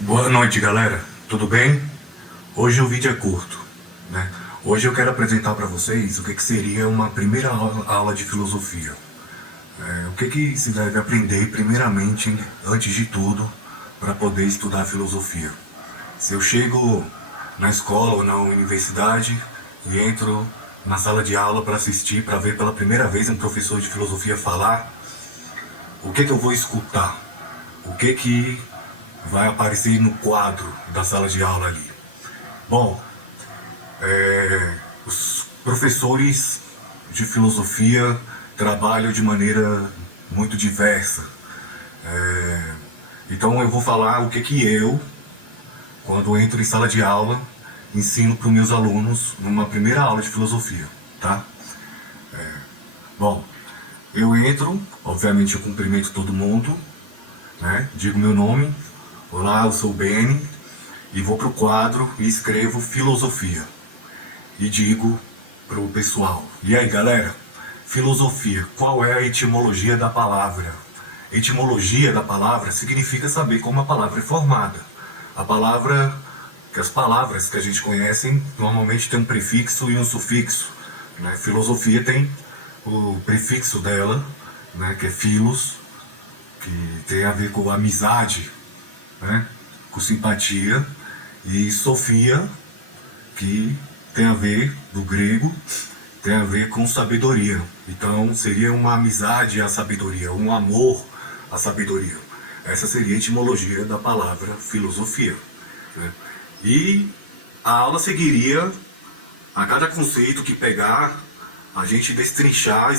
Boa noite, galera. Tudo bem? Hoje o vídeo é curto, né? Hoje eu quero apresentar para vocês o que seria uma primeira aula de filosofia. O que se deve aprender primeiramente, antes de tudo, para poder estudar filosofia. Se eu chego na escola ou na universidade e entro na sala de aula para assistir, para ver pela primeira vez um professor de filosofia falar, o que eu vou escutar? O que vai aparecer no quadro da sala de aula ali? Bom, os professores de filosofia trabalham de maneira muito diversa. Então eu vou falar o que eu, quando entro em sala de aula, ensino para os meus alunos numa primeira aula de filosofia, tá? Bom, eu entro, obviamente eu cumprimento todo mundo, né? Digo meu nome, olá, eu sou o Beni, e vou pro quadro e escrevo filosofia. E digo pro pessoal, e aí galera, filosofia, qual é a etimologia da palavra? Etimologia da palavra significa saber como a palavra é formada. As palavras que a gente conhece normalmente tem um prefixo e um sufixo, né? Filosofia tem o prefixo dela, né, que é philos, que tem a ver com amizade, né, com simpatia, e sofia, que tem a ver, do grego, tem a ver com sabedoria. Então seria uma amizade à sabedoria, um amor à sabedoria. Essa seria a etimologia da palavra filosofia, né? E a aula seguiria, a cada conceito que pegar, a gente destrinchar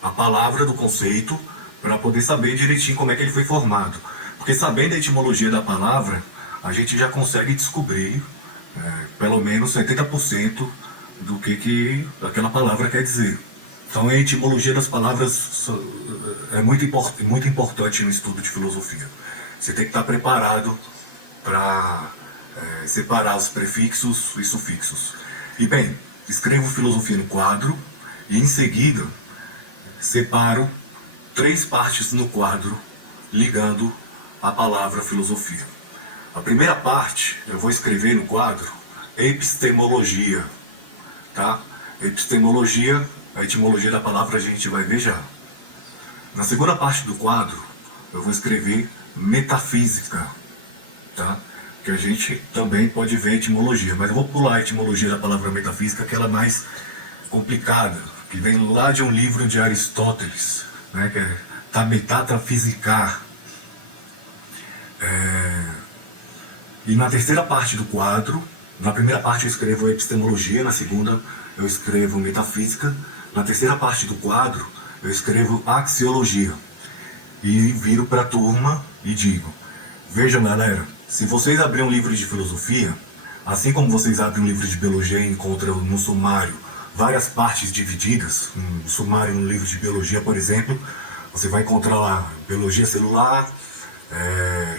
a palavra do conceito para poder saber direitinho como é que ele foi formado. Porque sabendo a etimologia da palavra, a gente já consegue descobrir pelo menos 70% do que aquela palavra quer dizer. Então a etimologia das palavras é muito importante no estudo de filosofia. Você tem que estar preparado para separar os prefixos e sufixos. E bem, escrevo filosofia no quadro e em seguida separo 3 partes no quadro ligando a palavra filosofia. A primeira parte eu vou escrever no quadro epistemologia, tá? Epistemologia, a etimologia da palavra a gente vai ver já. Na segunda parte do quadro eu vou escrever metafísica, tá? Que a gente também pode ver a etimologia, mas eu vou pular a etimologia da palavra metafísica, que ela é mais complicada, que vem lá de um livro de Aristóteles, né, que é Ta Metaphysica Physica. E na terceira parte do quadro, na primeira parte eu escrevo epistemologia, na segunda eu escrevo metafísica, na terceira parte do quadro eu escrevo axiologia. E viro para a turma e digo, vejam galera, se vocês abrirem um livro de filosofia, assim como vocês abrem um livro de biologia e encontram no sumário várias partes divididas, no sumário no livro de biologia, por exemplo, você vai encontrar lá biologia celular,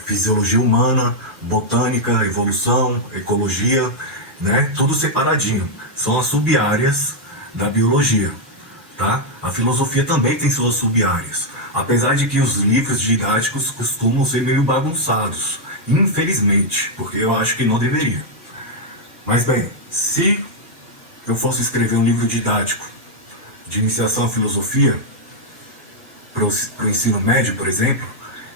fisiologia humana, botânica, evolução, ecologia, né? Tudo separadinho. São as sub-áreas da biologia, tá? A filosofia também tem suas sub-áreas, apesar de que os livros didáticos costumam ser meio bagunçados, infelizmente, porque eu acho que não deveria. Mas bem, se eu fosse escrever um livro didático de iniciação à filosofia, para o ensino médio, por exemplo,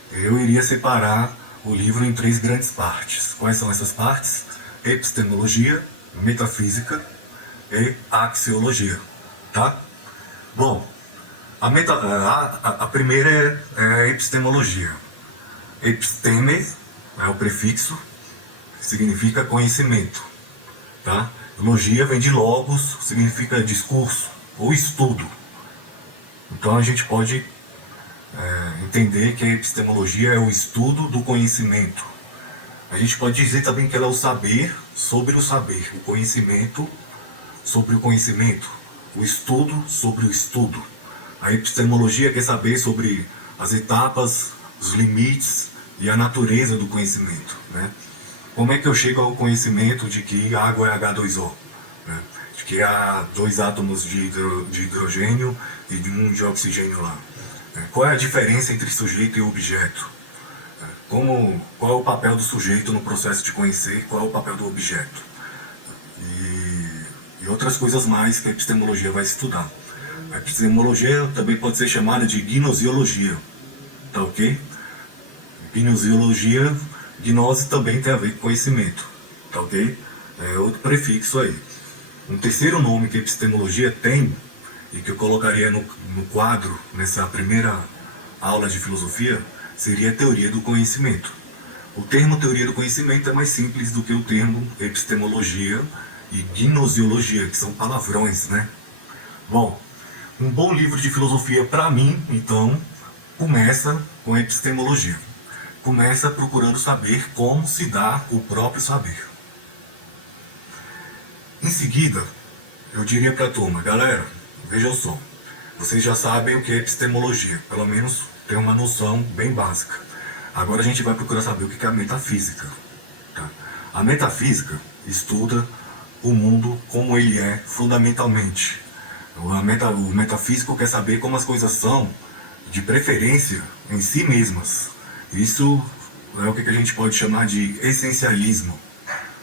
eu iria separar o livro em 3 grandes partes. Quais são essas partes? Epistemologia, metafísica e axiologia, tá? Bom, a primeira é a epistemologia. Episteme é o prefixo, significa conhecimento, tá? Logia vem de logos, significa discurso ou estudo. Então a gente pode entender que a epistemologia é o estudo do conhecimento. A gente pode dizer também que ela é o saber sobre o saber, o conhecimento sobre o conhecimento, o estudo sobre o estudo. A epistemologia quer saber sobre as etapas, os limites e a natureza do conhecimento, né? Como é que eu chego ao conhecimento de que água é H2O, né? De que há 2 átomos de hidrogênio e de 1 de oxigênio lá. Qual é a diferença entre sujeito e objeto? qual é o papel do sujeito no processo de conhecer, qual é o papel do objeto. E outras coisas mais que a epistemologia vai estudar. A epistemologia também pode ser chamada de gnosiologia, tá ok? Gnosiologia, gnose também tem a ver com conhecimento, tá ok? É outro prefixo aí. Um terceiro nome que a epistemologia tem, e que eu colocaria no quadro, nessa primeira aula de filosofia, seria a teoria do conhecimento. O termo teoria do conhecimento é mais simples do que o termo epistemologia e gnosiologia, que são palavrões, né? Bom, um bom livro de filosofia para mim, então, começa com a epistemologia. Começa procurando saber como se dá o próprio saber. Em seguida, eu diria para a turma, galera, vejam só, vocês já sabem o que é epistemologia, pelo menos tem uma noção bem básica. Agora a gente vai procurar saber o que é a metafísica. Tá? A metafísica estuda o mundo como ele é fundamentalmente. O metafísico quer saber como as coisas são, de preferência, em si mesmas. Isso é o que a gente pode chamar de essencialismo.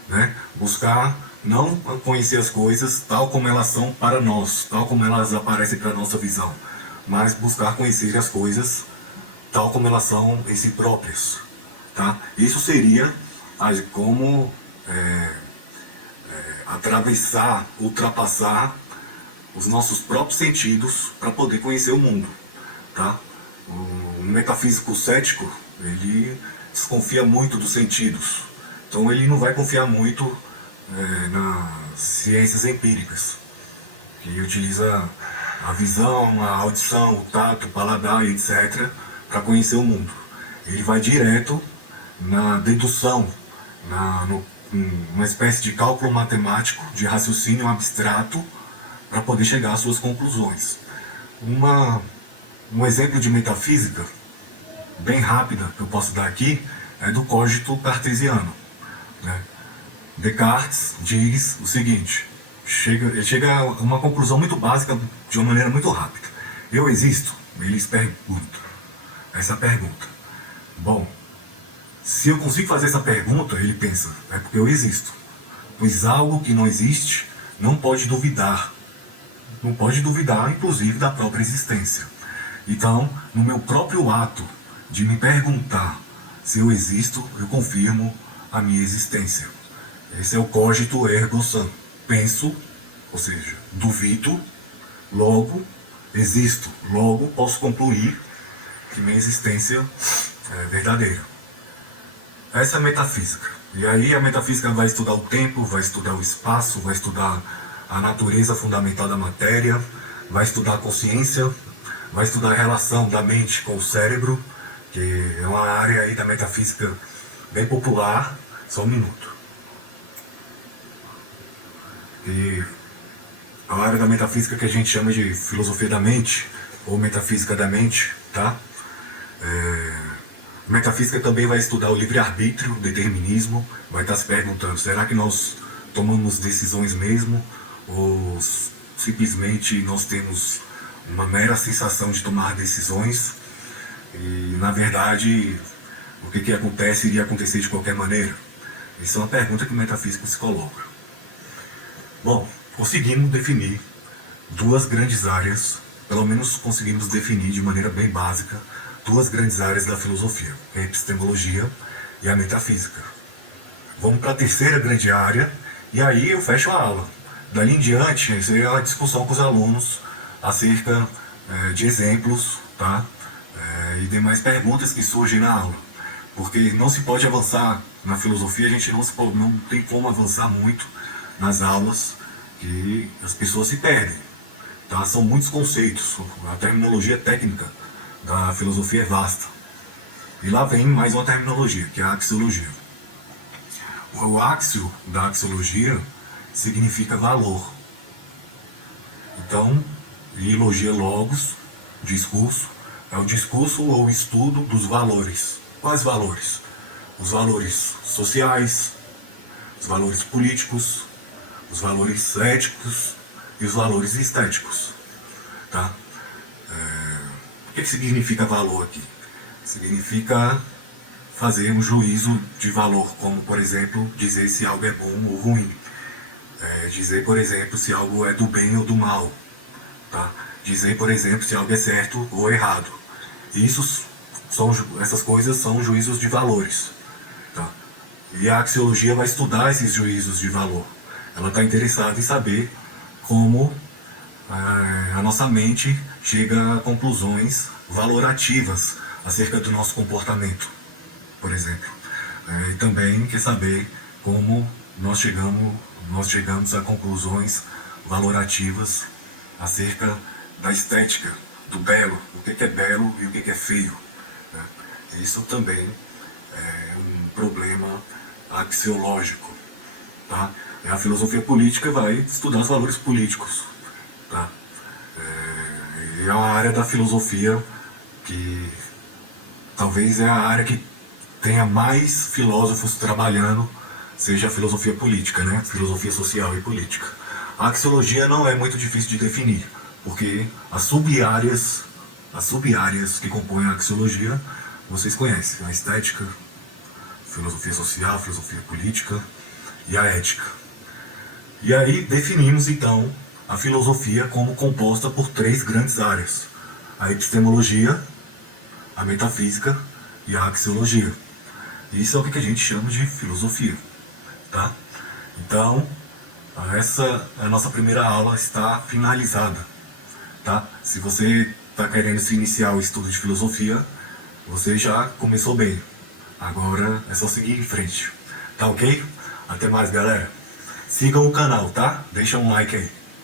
Né? Buscar não conhecer as coisas tal como elas são para nós, tal como elas aparecem para a nossa visão, mas buscar conhecer as coisas tal como elas são em si próprias. Tá? Isso seria como atravessar, ultrapassar os nossos próprios sentidos para poder conhecer o mundo. Tá? O metafísico cético, ele desconfia muito dos sentidos. Então ele não vai confiar muito nas ciências empíricas, que utiliza a visão, a audição, o tato, o paladar, etc., para conhecer o mundo. Ele vai direto na dedução, numa espécie de cálculo matemático, de raciocínio abstrato, para poder chegar às suas conclusões. Um exemplo de metafísica, bem rápida, que eu posso dar aqui, é do cogito cartesiano. Né? Descartes diz o seguinte, ele chega a uma conclusão muito básica, de uma maneira muito rápida. Eu existo? Eles perguntam essa pergunta. Bom, se eu consigo fazer essa pergunta, ele pensa, é porque eu existo. Pois algo que não existe não pode duvidar. Não pode duvidar, inclusive, da própria existência. Então, no meu próprio ato de me perguntar se eu existo, eu confirmo a minha existência. Esse é o cogito ergo sum. Penso, ou seja, duvido, logo existo, logo posso concluir que minha existência é verdadeira. Essa é a metafísica. E aí a metafísica vai estudar o tempo, vai estudar o espaço, vai estudar a natureza fundamental da matéria, vai estudar a consciência, vai estudar a relação da mente com o cérebro, que é uma área aí da metafísica bem popular. Só um minuto. E a área da metafísica que a gente chama de filosofia da mente, ou metafísica da mente, tá? Metafísica também vai estudar o livre-arbítrio, o determinismo, vai estar se perguntando, será que nós tomamos decisões mesmo, ou simplesmente nós temos uma mera sensação de tomar decisões, e na verdade o que acontece iria acontecer de qualquer maneira? Essa é uma pergunta que o metafísico se coloca. Bom, conseguimos definir duas grandes áreas, pelo menos conseguimos definir de maneira bem básica, duas grandes áreas da filosofia, a epistemologia e a metafísica. Vamos para a terceira grande área, e aí eu fecho a aula. Dali em diante, isso é a discussão com os alunos acerca de exemplos, tá? E demais perguntas que surgem na aula. Porque não se pode avançar na filosofia, a gente não tem como avançar muito nas aulas, que as pessoas se perdem. Tá? São muitos conceitos, a terminologia técnica da filosofia é vasta. E lá vem mais uma terminologia, que é a axiologia. O axio da axiologia significa valor. Então, logia logos, discurso, é o discurso ou estudo dos valores. Quais valores? Os valores sociais, os valores políticos, os valores éticos e os valores estéticos. Tá? O que significa valor aqui? Significa fazer um juízo de valor, como, por exemplo, dizer se algo é bom ou ruim. Dizer, por exemplo, se algo é do bem ou do mal. Tá? Dizer, por exemplo, se algo é certo ou errado. Essas coisas são juízos de valores. Tá? E a axiologia vai estudar esses juízos de valor. Ela está interessada em saber como a nossa mente chega a conclusões valorativas acerca do nosso comportamento, por exemplo. E também quer saber como nós chegamos a conclusões valorativas acerca da estética, do belo, o que é belo e o que é feio. Né? Isso também é um problema axiológico. Tá? A filosofia política vai estudar os valores políticos. Tá? É uma área da filosofia que talvez é a área que tenha mais filósofos trabalhando, seja a filosofia política, né? Filosofia social e política. A axiologia não é muito difícil de definir, porque as sub-áreas que compõem a axiologia, vocês conhecem: a estética, filosofia social, filosofia política e a ética. E aí definimos então a filosofia como composta por 3 grandes áreas: a epistemologia, a metafísica e a axiologia. Isso é o que a gente chama de filosofia. Tá? Então, a nossa primeira aula está finalizada. Tá? Se você está querendo se iniciar o estudo de filosofia, você já começou bem. Agora é só seguir em frente. Tá ok? Até mais, galera. Sigam o canal, tá? Deixa um like aí.